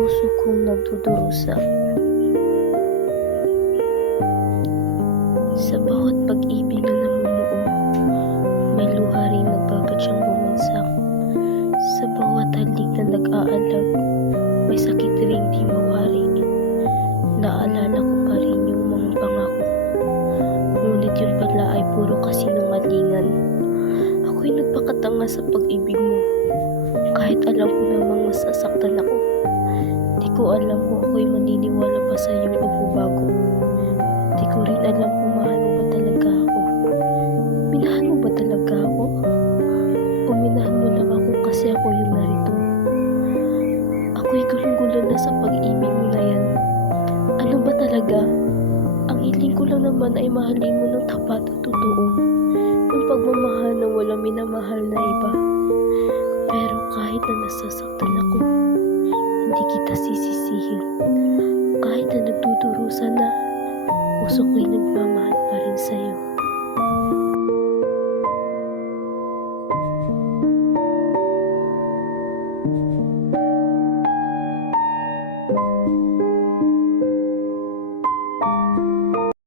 puso kong nagdudurusa. Sa bawat pag-ibig na namumuo, may luha rin nagbabadyang bumagsak. Sa bawat halik na nag-aalag, may sakit rin di mawaring. Naalala ko pa rin yung mga pangako, ngunit yun pala ay puro kasinungalingan. Ako'y nagpakatanga sa pag-ibig mo, kahit alam ko namang masasaktan ako. Di ko alam kung ako'y maniniwala pa sa iyong pagbabago. Di ko rin alam kung mahal mo ba talaga ako. Minahal mo ba talaga ako? O minahal mo lang ako kasi ako yung narito? Ako'y gulong-gulo na sa pag-ibig mo na yan. Ano ba talaga? Ang hiling ko lang naman ay mahalin mo ng tapat at totoo. Yung pagmamahal na walang minamahal na iba. Pero kahit na nasasaktan ako, hindi kita sisisihin. Kahit na nagdudurusa na, puso ko'y nagmamahal pa rin sa'yo.